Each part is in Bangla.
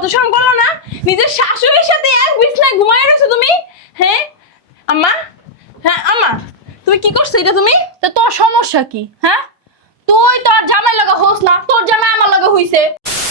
লজ্জা শরম করলো না? নিজের শাশুড়ির সাথে এক বিছনায় ঘুমায় রয়েছো তুমি। হ্যাঁ আম্মা, হ্যাঁ আম্মা, তুমি কি করছো এটা? তুমি তো তোর সমস্যা কি? হ্যাঁ, তুই তোর জামাই লাগা হোস না, তোর জামাই আমার লাগা হইছে।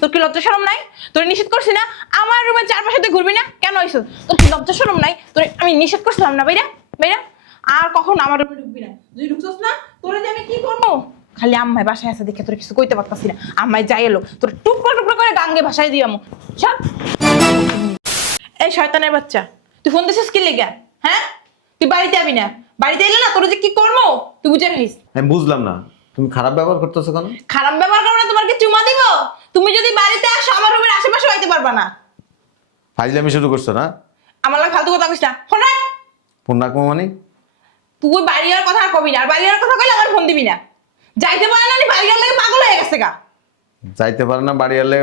তোর কি লজ্জা শরম নাই? তোর নিষেধ করছি না আমার রুমের চারপাশে তুই ঘুরবি না? কেন হইছো? তোর কি লজ্জা শরম নাই? তোর আমি নিষেধ করছিলাম না বাইরা বাইরা, আর কখন আমার রুমে ঢুকবি না। যদি ঢুকছস না তোরে যে আমি কি করবো? খালি আম্মাই বাসায় আছে দেখে তোর কিছু কইতে পারতাছি না। আম্মাই যাই এলো তোর টুকরো টুকরো করে গাঙ্গে ভাসায় দিয়ামু। সব এই শয়তানের বাচ্চা, তুই ফোন দিছিস কি লেগা? হ্যাঁ, তুই বাড়িতে যাবি না? বাড়িতে এলে না তোর যে কি করবো তুই বুঝে রাখিস। আমি বুঝলাম না, তুমি খারাপ ব্যবহার করতেছো কেন? খারাপ ব্যবহার করবো না? তোমার কি চুমা দিব? তুমি যদি বাড়িতে আসো আমার রুমের আশেপাশে হইতে পারবা না। ফাইজলামি শুরু করছো না? আমার লাগে ফালতু কথা কইস না। ফোন রাখ। ফোন রাখবো মানে? তুই বাড়ি যাওয়ার কথা আর কবি না, আর বাড়ি যাওয়ার কথা কইলে আমার ফোন দিবি না। যাইতে পারে না, বাড়ি যাওয়ার লাগে পাগল হয়ে গেছে গা। যাইতে পারে না, বাড়ি এলে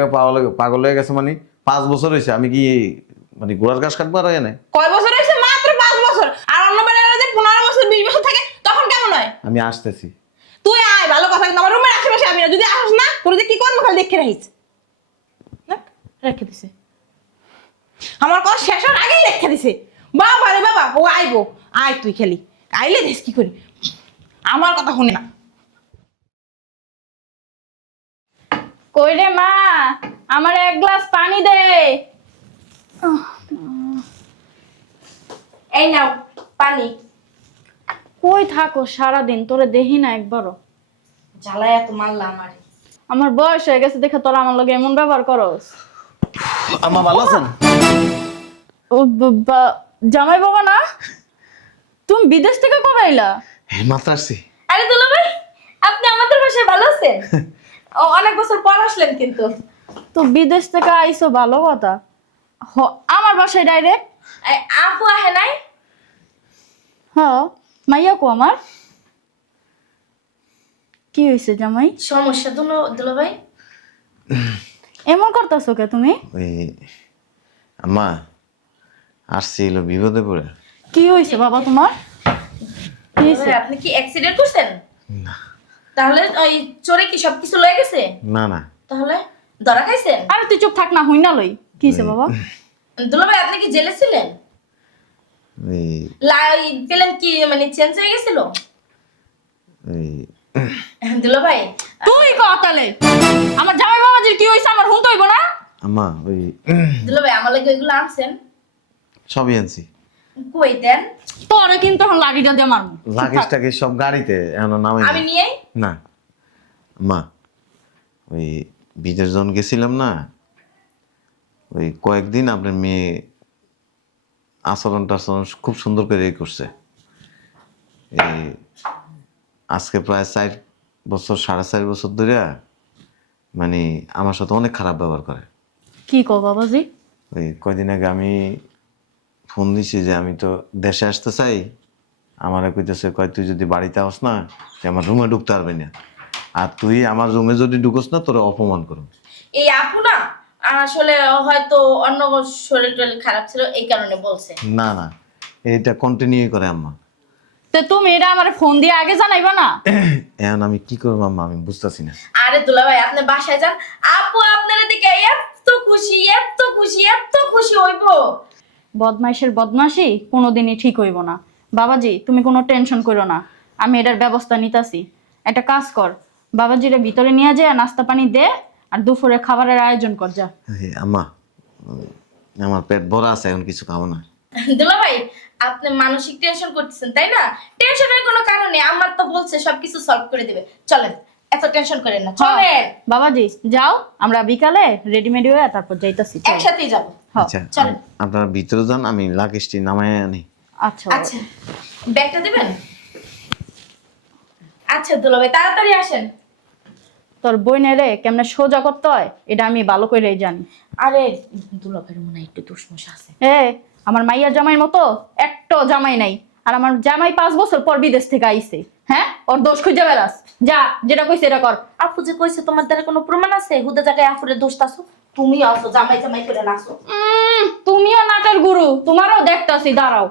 পাগল হয়ে গেছে মানে? 5 বছর হয়েছে, আমি কি মানে গোড়ার ঘাস কাটবো আর এনে? কয় বছর হয়েছে? মাত্র 5 বছর। আর অন্য বেলায় যে 15 বছর 20 বছর থাকে তখন কেমন হয়? আমি আসতেছি। তুই আয়, ভালো কথা, কিন্তু আমার রুমের আশেপাশে আমি না। যদি আসস না তোর যে কি করবো খালি দেখে রাখিস। রেখে দিছে আমার কথা শেষ হওয়ার আগেই রেখে দিছে। বাবা রে বাবা, ও আইবো। আয় তুই খেলি, আইলে দেখ কি করি। আমার কথা শুনে না। কই রে মা, আমার এক গ্লাস পানি দে। এই নাও পানি। কই থাকো সারাদিন, তোরে দেখি না একবারও। জ্বালায় এত মারলা আমারে। আমার বয়স হয়ে গেছে দেখে তোরা আমার লগে এমন ব্যবহার করস। আম্মা ভালো আছেন? ও জামাই বাবা না, তুমি বিদেশ থেকে কবে আইলা? এই মাত্র আসছি। আরে দুলা ভাই, আপনি আমাদের বাসায় ভালো আছেন? ও অনেক বছর পর আসলেন কিন্তু। তো বিদেশ থেকে আইছো ভালো কথা, আমার বাসায় ডাইরেক্ট। এই আপু আহে নাই? হ, মাইয়া কো আমার। কি হয়েছে জামাই? সমস্যা দুলা ভাই? এমন করতেছো কে তুমি? ওই আম্মা আসছি এলো বিপদে পড়ে। কি হয়েছে বাবা তোমার? কি হয়েছে? আপনি কি অ্যাক্সিডেন্ট করছেন? না তাহলে ওই চোরে কি সবকিছু লয়ে গেছে? না না, তাহলে ধরা খাইছেন? আরে তুই চুপ থাক না, হই না লই। কি হয়েছে বাবা? দুলা ভাই আপনি কি জেলে ছিলেন? ওই পেলেন কি মানে চেঞ্জ হয়ে গেছিল? ওই দুলা ভাই তুই কথালে আমার জামাই বাবাজির কি হয়েছে আমার হুন হইব না? আম্মা ওই দুলা ভাই আমার লাগে ওইগুলো আনছেন? সবই আনছি। কই দেন? তোরে কিন্তু এখন লাঠিটা দিয়ে মারবো। লাগেজটাকে সব গাড়িতে এখন নামাই আমি নিয়ে না। মা ওই বিদেশ যখন গেছিলাম না, ওই কয়েকদিন আপনার মেয়ে আচরণ টাচরণ খুব সুন্দর করে করছে। এই আজকে প্রায় 4 বছর 4.5 বছর ধরে মানে আমার সাথে অনেক খারাপ ব্যবহার করে। কি কো বাবাজি? ওই কয়দিন আগে আমি ফোন দিছি যে আমি তো দেশে আসতে চাই, আমারে কইতেছে কয় তুই যদি বাড়িতে আস না তুই আমার রুমে ঢুকতে পারবি না, আর তুই আমার রুমে যদি ঢুকস না তোরা অপমান করো। এই আপু না আসলে হয়তো অন্য শরীর টরীর খারাপ ছিল এই কারণে বলছে। না না, এইটা কন্টিনিউ করে আম্মা। তো তুমি এটা আমার ফোন দিয়ে আগে জানাইবা না? এখন আমি কি করবো আম্মা, আমি বুঝতেছি না। আরে দুলা ভাই আপনি বাসায় যান, আপু আপনার দিকে এত খুশি এত খুশি এত খুশি হইবো। বদমাইশের বদমাশি কোনোদিনই ঠিক হইব না। বাবাজি তুমি কোনো টেনশন করো না, আমি এটার ব্যবস্থা নিতাছি। একটা কাজ কর, বাবাজিরে ভিতরে নিয়ে যায় নাস্তা পানি দে, আর দুপুরে খাবারের আয়োজন কর যা। এই আম্মা আমার পেট ভরা আছে, এখন কিছু খাবো না। দুলা ভাই আপনি মানসিক টেনশন করতেছেন তাই না? টেনশনের কোনো কারণ নেই, আমার তো বলছে সবকিছু সলভ করে দিবে। চলেন, এত টেনশন করেন না, চলেন। বাবাজি যাও, আমরা বিকালে রেডিমেড হয়ে তারপর যাইতাছি। চলো। একসাথেই যাবো। আচ্ছা চলেন। আপনারা ভিতরে যান, আমি লাগেজটি নামাই আনি। আচ্ছা বাবা। আচ্ছা ব্যাগটা দিবেন? আচ্ছা দুলা ভাই তাড়াতাড়ি আসেন। তোর বইনেরে কেমনে সোজা করতে হয় এটা আমি ভালো করেই জানি। আরে দুলা ভাইয়ের মনে হয় একটু দুষ্মুষা আছে। আমার মাইয়ার জামাইয়ের মতো একটা জামাই নাই। আর আমার জামাই 5 বছর পর বিদেশ থেকে আইছে। হ্যাঁ, ওর দোষ খুঁজে বেড়াস। যা, যেটা কইছে এটা কর। আপু যে কইছে তোমার দ্বারা কোনো প্রমাণ আছে? হুদা জায়গায় আপুরে দোষ তাছো, তুমি আসো জামাই জামাই করে নাচো। তুমিও নাটের গুরু, তোমারও দেখতাছি, দাঁড়াও।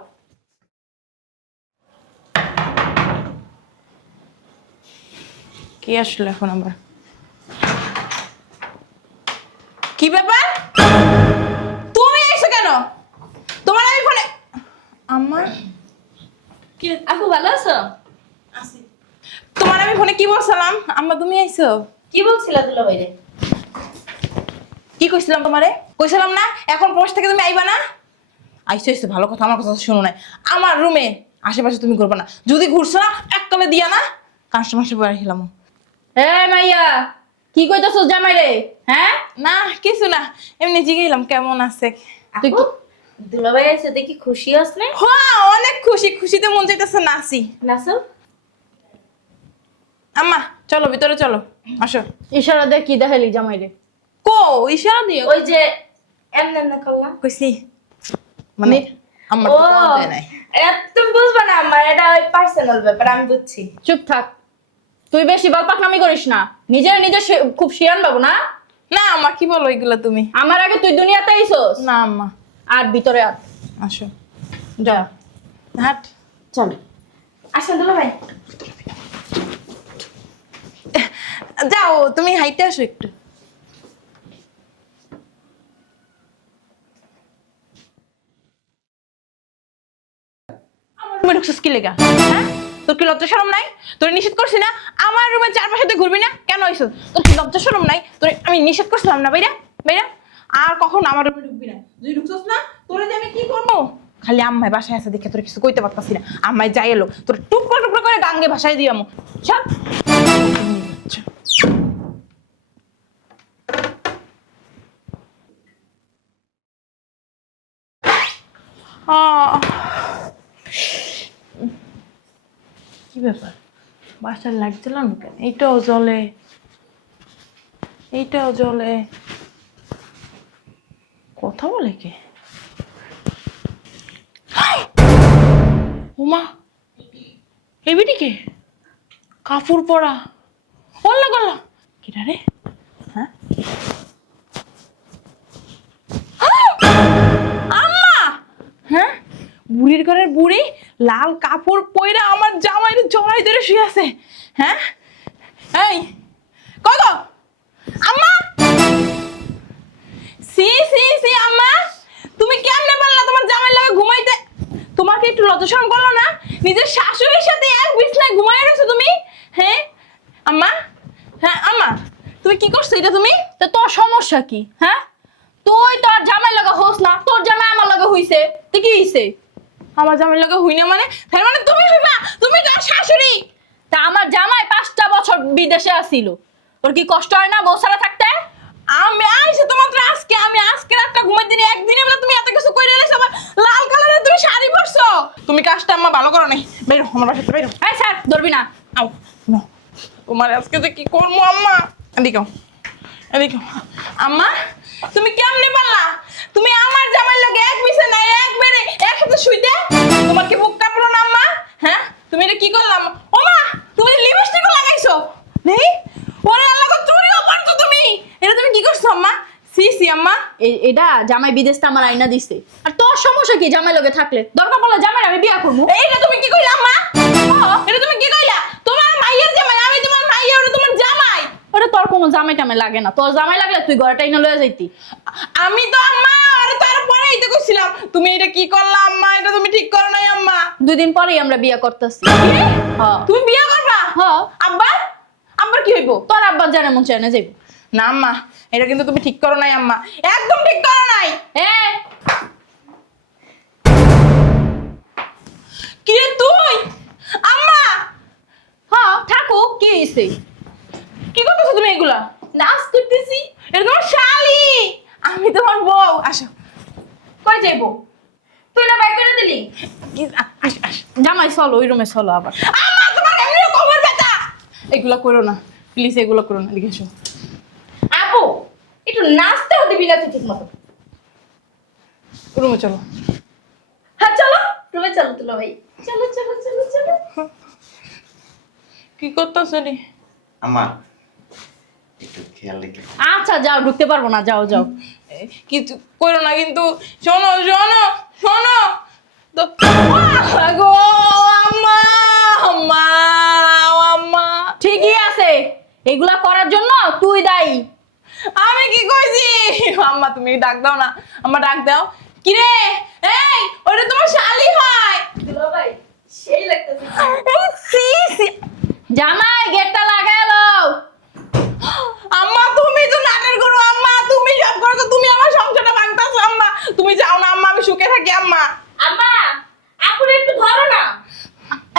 কি আসলে এখন আবার কি ব্যাপার? আম্মা কি রে, আপু ভালো আছো? তোমার আমি ফোনে কি বলছিলাম? আম্মা তুমি আইছো? কি বলছিলা দুলাভাই রে? কি কইছিলাম তোমারে? কইছিলাম না এখন বস থেকে তুমি আইবা না? আইসো আইসো ভালো কথা, আমার কথা শোনো না। আমার রুমে আশেপাশে তুমি ঘুরবা না, যদি ঘুরছো না একতলে দিয়া না কাস্টমার সে বাড়াইলাম। মাইয়া কি কইতাছ জামাই রে? হ্যাঁ না কিছু না, এমনি জিগাইলাম কেমন আছে। তুই আপু দুলাভাই আছে দেখি খুশি আছ না? হ্যাঁ অনেক খুশি, খুশিতে মন চাইতেছে নাচি। নাচো। আম্মা চলো ভিতরে চলো, আসো। ইশারা দিয়ে কি দেখাইলি জামাই রে? কো ইশারা দিও ওই যে এমন না করলাম। কইছি মানে আমার ও তো কোন যায় নাই। তুমি বুঝবা না আমার, এটা ওই পার্সোনাল ব্যাপার, আমি বুঝছি। চুপ থাক, তুই বেশি বলপাকনামি করিস না। নিজে খুব শিয়ান বাবু না। না আম্মা কি বলো এগুলা তুমি? আমার আগে তুই দুনিয়াতে আইছস। না আম্মা আর ভিতরে আয়। আসো, যা হাট। চল আসেন দুলাভাই। যাও তুমি হাইটে আসো একটু। আমার রুমে ঢুকছিস কি লেগা? হ্যাঁ তোর কি লজ্জা শরম নাই? তোর নিষেধ করছি না আমার রুমে চারপাশে তুই ঘুরবি না, কেন আইছিস? তোর কি লজ্জা শরম নাই? তোর আমি নিষেধ করছিলাম না বাইরা বাইরা, আর কখন আমার রুমে ঢুকবি না। যদি ঢুকছিস না তোরে যে আমি কি করবো? খালি আম্মাই বাসায় আছে দেখে তোর কিছু কইতে পারতাছি না। আম্মাই যাই এলো তোর টুকরো টুকরো করে গাঙ্গে ভাসায় দিয়ামু। সব কি ব্যাপার, বাসার লাইট জ্বালানো কেন? এইটাও জ্বলে, এইটাও জ্বলে, কথা বলে কে? উমা এই বিটিকে কাপড় পরা বললা গল্লা কিরা রে? হ্যাঁ আম্মা, হ্যাঁ বুড়ির ঘরের বুড়ি লাল কাপড় পইরা আমার জামাইরে জড়াই ধরে শুয়ে আছে। হ্যাঁ এই কই গো আম্মা, সি সি সি আম্মা তুমি কেমনে পারলা তোমার জামাইর লগে ঘুমাইতে? তোমাকে একটু লজ্জা শরম করলো না? নিজের শাশুড়ির সাথে এক বিছনায় ঘুমায় রয়েছো তুমি। হ্যাঁ আম্মা, হ্যাঁ আম্মা তুমি কি করছো এটা তুমি? তো তোর সমস্যা কি? হ্যাঁ তুই তোর জামাই লাগা হোস না, তোর জামাই আমার লাগা হইছে, তুই কি হইছে? আমার জামাইর লগে হই না মানে? তার মানে তুমি হইবা, তুমি তো শাশুড়ি। তা আমার জামাই 5টা বছর বিদেশে আসিল, তোর কি কষ্ট হয় না বউ ছাড়া থাকতে? আমি আইছি তো মাত্র আজকে, আমি আজকে রাতটা ঘুমাই দিনি, একদিনে বলে তুমি এত কিছু কইরা এলেছো। আবার লাল কালারের তুমি শাড়ি পরছো, তুমি কাজটা আম্মা ভালো করো নাই। বেরো আমার বাসা থেকে বেরো। এই স্যার ধরবি না। আও না, তোমার আজকে যে কি করবো আম্মা। এদিকে আও, এদিকে আও। আম্মা তুমি কেমনে পারলা তুমি আমার জামাইর লগে এক বিছানায় একবারে একসাথে শুইতে? তোমার কি বুক কাঁপলো না আম্মা? হ্যাঁ তুমি এটা কি করলাম? ও মা তুমি লিপস্টিকও লাগাইছো নেই? ওরে আল্লাহ গো চুরিও করছো তুমি, এটা তুমি কি করছো আম্মা? সি সি আম্মা। এটা জামাই বিদেশ থেকে আমার আইনা দিছে, আর তোর সমস্যা কি জামাই লগে থাকলে? দরকার পড়লে জামাই আমি বিয়া করবো। এইটা তুমি কি কইলা আম্মা? এটা তুমি কি কইলা? তোমার মাইয়ের জামাই, আমি তোমার মাইয়া, ওটা তোমার জামাই। ওটা তোর কোনো জামাই টামাই লাগে না, তোর জামাই লাগলে তুই ঘরে টাইনা লয়ে যাইতি। আমি তো আম্মা আরে তারপরে এইটা কইছিলাম। তুমি এটা কি করলা আম্মা? এটা তুমি ঠিক করো নাই আম্মা। 2 দিন পরেই আমরা বিয়া করতেছি। হ্যাঁ তুমি বিয়ে করবা? হ্যাঁ, আব্বা আব্বার কি হইব? তোর আব্বা জানে মন চায় না যাইব। না আম্মা এটা কিন্তু তুমি ঠিক করো নাই আম্মা, একদম ঠিক করো নাই। এ কি রে তুই? আম্মা হ্যাঁ থাকুক, কি হইছে? কি করতেছো তুমি এগুলা? নাচ করতেছি। এটা তোমার শালি, আমি তোমার বউ। আসো। কই যাইবো? তুই না বাই করে দিলি? আস আস। জামাই চলো ওই রুমে চলো আবার। আম্মা তোমার এমনিও কোমর ব্যথা, এগুলা করো না প্লিজ, এগুলো করো না। এদিকে এসো। আপু একটু নাচতেও দিবি না তুই ঠিক মতো। রুমে চলো। হ্যাঁ চলো রুমে চলো দুলাভাই, চলো চলো চলো চলো। কি করতেছো রে? আম্মা একটু খেয়াল রেখে। আচ্ছা যাও, ঢুকতে পারবো না, যাও যাও। কিছু করো না কিন্তু। শোনো শোনো শোনো তো। গো আম্মা, আম্মা আম্মা। ঠিকই আছে, এগুলা করার জন্য তুই দায়ী। আমি কি কইছি? আম্মা তুমি ডাক দাও না, আম্মা ডাক দাও। কি রে? এই ওটা তোমার শালি হয়। দুলাভাই সেই লাগতেছে। এই সি সি। জামাই গেটটা লাগালো। আম্মা তুমি তো নাটের করো আম্মা, তুমি সব করো তো, তুমি আমার সংসারটা ভাঙতাছো আম্মা। তুমি যাও না আম্মা, আমি সুখে থাকি আম্মা। আম্মা আপুরে একটু ধরো না।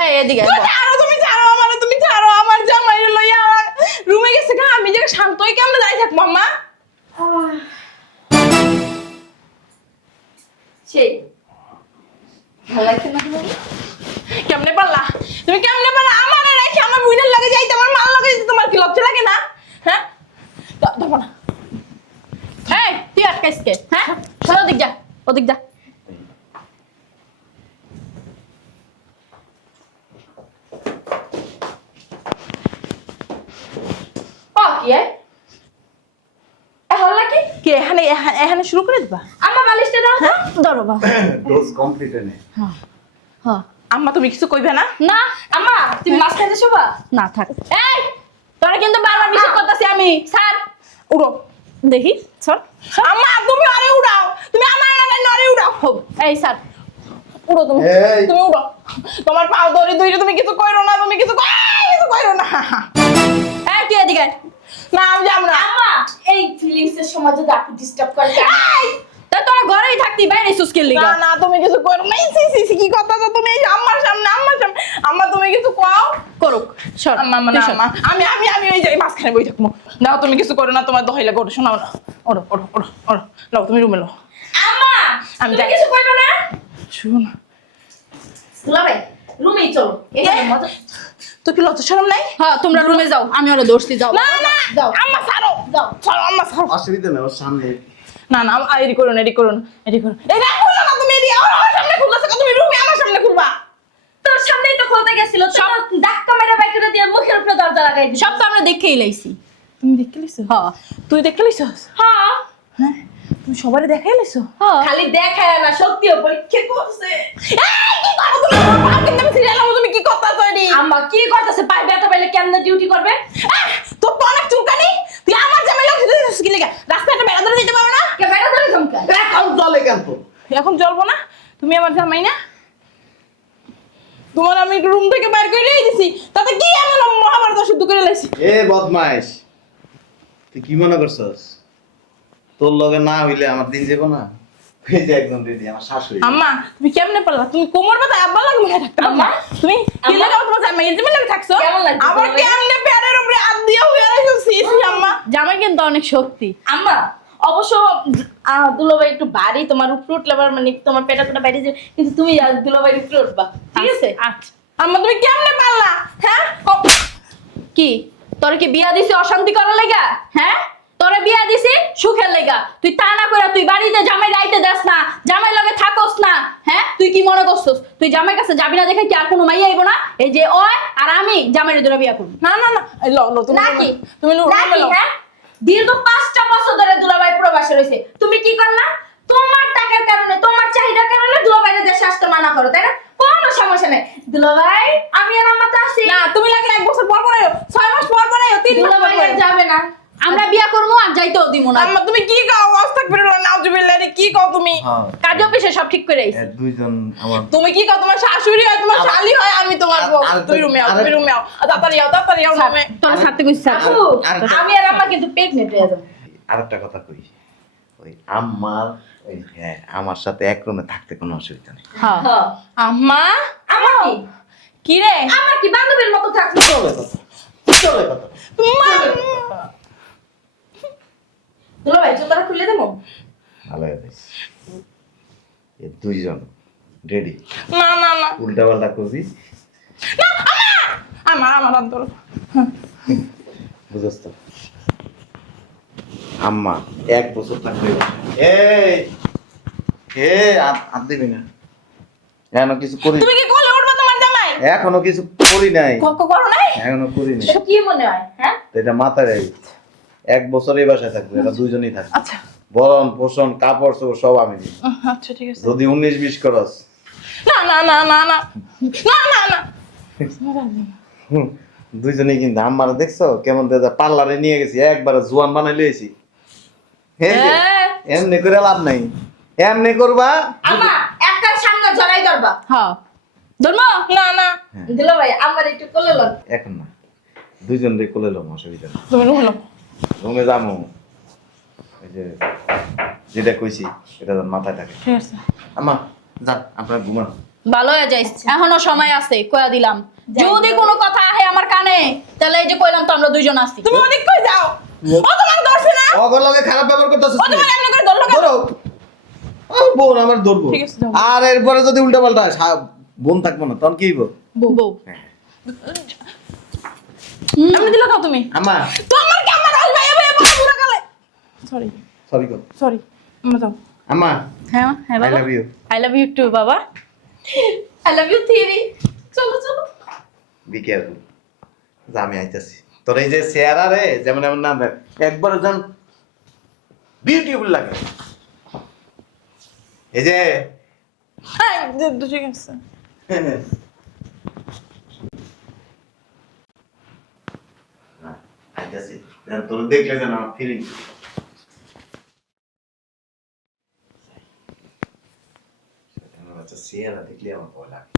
এই এদিকে তুমি ছাড়ো, তুমি ছাড়ো আমারে, তুমি ছাড়ো। আমার জামাই লইয়া রুমে গেছে গা, আমি যে শান্ত হই কেমনে যাই থাকবো আম্মা? সেই ভালো লাগছে না তোমার? কেমনে পারলা? তুমি কেমনে পারলা আমারে রেখে আমার বুইনের লাগে যাইতে, আমার মাল লাগে যাইতে? তোমার কি লজ্জা লাগে না? হ্যাঁ, ধরবো না। এই তুই আটকাইস কে? হ্যাঁ চল ওদিক যা, ওদিক যা। ও কি এখন লাগে? কি এখানে এখানে শুরু করে দিবা? আম্মা বালিশটা দাও তো। ধরো বা। ডোজ কমপ্লিট নে। হ্যাঁ আম্মা তুমি কিছু কইবে না? না আম্মা তুমি মাছ খাইতে শোবা? না থাক। এই তোরা কিন্তু বারবার নিষেধ করতেছি আমি। স্যার উড়ো। দেখি সর। আম্মা তুমি আরে উড়াও, তুমি আমার নামে নরে উড়াও। এই স্যার উড়ো তুমি, এই। তুমি উড়ো। তোমার পাও ধরে ধরে তুমি কিছু কইরো না, তুমি কিছু কিছু কইরো না। এই তুই এদিকে আয়। না আমি যাব না। আম্মা এই ফিলিংস এর সময় যদি আপু ডিস্টার্ব করে এই! তা তোরা ঘরেই থাকতি, বাইরে সুস্কিল না লিগা। না তুমি কিছু কইরো না। সি সি সি কি কথা তো তুমি এই যে আম্মার সামনে, আম্মার সামনে। আম্মা তুমি কিছু কও। করুক সর। আম্মা মানে তুই সর। আম্মা আমি এই যে মাঝখানে বই থাকবো। নাও তুমি কিছু করো না, তোমার দহাই লাগে। ওঠো শোনাও না, ওঠো ওঠো ওঠো ওঠো। নাও তুমি রুমে নাও। আম্মা আমি তুমি যাই। কিছু করবে না? শুন, দুলাভাই রুমেই চলো, এখানে মজা। তুই কি লজ্জা শরম নাই? হ্যাঁ তোমরা রুমে যাও, আমি ওরা দৌড়ছি যাও। না না যাও। আম্মা ছাড়ো, যাও ছাড়ো আম্মা ছাড়ো। অসুবিধা নেই, ওর সামনে। না না এডি করুন এডি করুন এডি করুন। এই রাখ খুললো না তুমি, এডি আমার সামনে খুলতেছো, তুমি রুমে আমার সামনে খুলবা। তোর সামনেই তো খুলতে গেছিল, সব ধাক্কা মেরে বাইরে দিয়ে মুখের উপরে দরজা লাগাই দিস। সব তো আমরা দেখেই লাইছি। তুমি দেখে লিছো? হ্যাঁ তুই দেখে লিছস? হ্যাঁ হ্যাঁ তুমি সবারই দেখাই লিছো? হ্যাঁ খালি দেখায় না, সত্যিও পরীক্ষা করছে। এই কি করো তুমি? আমার পা কিন্তু আমি সিরিয়াল নাও, তুমি কি করতেছো এডি? আম্মা কি করতেছে? পায়ে ব্যথা পাইলে কেমনে ডিউটি করবে? তোর তো অনেক চুলকানি, তুই আমার জামাই লোক দিতেছিস কি লাগা? রাস্তাটা বেড়া ধরে দিতে পারো না? কে বাইরে ধরে ধমকা? এখন চলে কেন তো? এখন চলবো না? তুমি আমার জামাই না? তোমার আমি রুম থেকে বাইর করে দিয়েছি, তাতে কি এমন মহাভারত শুদ্ধ করে লাইছি? এ বদমাইশ, তুই কি মনে করছস তোর লগে না হইলে আমার দিন যাব না? এই যে একদম রেডি, আমার শাশুড়ি। আম্মা তুমি কেমনে পারলা? তুমি কোমর ব্যথা আব্বা লাগে মনে থাকতে পারো না? তুমি কি আম্মা? লাগা তোমার জামাই এর লাগে থাকছো? কেমন লাগছে আবার তোমার? কেমনে পেটের উপরে হাত দিয়ে হয়ে রাখছি আম্মা? জামাই কিন্তু অনেক শক্তি। আম্মা অবশ্য দুলাভাই একটু বাড়ি, তোমার উপরে উঠলে আবার মানে তোমার পেটা পেটা বাইরে যে, কিন্তু তুমি দুলাভাইয়ের উপরে উঠবা, ঠিক আছে? আচ্ছা আম্মা তুমি কেমনে পারলা? হ্যাঁ কি তোর কি বিয়া দিছি অশান্তি করার লাগা? হ্যাঁ তোরে বিয়া দিছি সুখের লাগা। তুই তা না করে তুই বাড়িতে জামাই রাইতে যাস না, জামাই লগে থাকস না। হ্যাঁ তুই কি মনে করছস তুই জামাই কাছে যাবি না দেখে কি আর কোনো মাইয়া আইব না? এই যে ওই আর আমি জামাইরে ধরে বিয়া করব। না না না এই লো লো তুমি নাকি? তুমি রুমে নাকি, লো। হ্যাঁ? দীর্ঘ 5টা বছর ধরে দুলাভাই প্রবাসে রয়েছে, তুমি কি করলা? তোমার টাকার কারণে, তোমার চাহিদার কারণে দুলাভাইয়ের দেশে আসতে মানা করো, তাই না? কোনো সমস্যা নেই দুলাভাই, আমি আর আম্মা তো আছি। না তুমি লাগে 1 বছর পর পর আইও, 6 মাস পর পর আইও, 3 মাস পর দুলাভাই পর আর আইও। যাবে না। আমরা বিয়া করবো আর যাইতেও দিব না। আম্মা তুমি কি কও? আস্তাগফিরুল্লাহ নাউজুবিল্লাহ, এটা কি কও তুমি? হ্যাঁ, কাজ অফিসে সব ঠিক করে আইছি। দুইজন আমার। তুমি কি কও? তোমার শাশুড়ি হয়, তোমার শালি হয়, আমি তোমার বউ। আর তুই রুমে আও, তুমি রুমে আও, তাড়াতাড়ি আও রুমে। তোরা ছাড়তে কইছিস। আপু, আমি আর আম্মা কিন্তু প্রেগনেন্ট হয়ে যাবো। আরেকটা কথা কই, ওই আম্মার ওই হ্যাঁ আমার সাথে এক রুমে থাকতে কোনো অসুবিধা নেই। হ্যাঁ হ্যাঁ। আম্মা আম্মা কি? কি রে? আম্মা কি বান্ধবীর মতো থাকবে? চলে কথা, চলে কথা। দুলাভাই জুতাটা খুলে দেবো? ভালো হয়েছে, এ দুইজন রেডি। না না না উল্টা পাল্টা করবি, আমার আমার অন্তর। বুঝছ তো? আম্মা 1 বছর থাকবে। এই হে আর দিবি না, এখনো কিছু করি, তুমি কি কোলে উঠবা তোমার জামাই? এখনো কিছু করি নাই, করো নাই? এখনো করি নাই। এটা কি মনে হয়, হ্যাঁ? তো এটা মাথায় রাখবি, 1 বছর এই বাসায় থাকবে, এটা দুইজনই থাকবে। আচ্ছা বরণ পোষণ কাপড় চোপড় সব আমি দিই। আচ্ছা ঠিক আছে। যদি 19-20 করস, না না না না না না না না দুইজনেই কিন্তু আমার দেখছো কেমন দাদা পার্লারে নিয়ে গেছি, একবারে জোয়ান বানাই লইছি। হ্যাঁ। এমনি করে লাভ নাই, এমনি করবা। আমা একটা সামনে জড়াই ধরবা। হ্যাঁ ধর্ম না না দুলাভাই আমার একটু কোলে লন। এখন না, দুইজন রে কোলে লম, অসুবিধা নেই। তুমি হলো রুমে যামু, এই যে যেটা কইছি এটা যেন মাথায় থাকে। ঠিক আছে আম্মা যান, আপনারা ঘুমান। ভালো হয়ে যাইস, এখনো সময় আছে, কয়া দিলাম। যদি কোনো কথা আহে আমার কানে, তাহলে এই যে কইলাম তো আমরা দুইজন আছি। তুমি অনেক কই যাও ও তোমাকে ধরছে না অগর লগে খারাপ ব্যবহার করতেছিস। ও তোমাকে এমনি করে ধরলো কেন? ধরো। ও বোন আমার ধরবো। ঠিক আছে, যাও। আর এরপরে যদি উল্টা পাল্টা বোন থাকবো না, তখন কি হইব? বউ এমনি দিলো কাও তুমি আম্মা তোমার কি আমার আল ভাই ভাই পুরো গালে সরি সরি গো। সরি আমরা যাও আম্মা হ্যাঁ হ্যাঁ আই বাবা, love you. I love you too বাবা। I love you three. চলো চলো। Be careful. যা আমি আইতাছি। তোর এই যে চেহারা রে যেমন এমন না একবার যেন বিউটিফুল লাগে। এই যে হ্যাঁ ঠিক আছে আইতাছি। তোর দেখলে যেন আমার ফিলিং। চেহারা দেখলে আমার ভয় লাগে।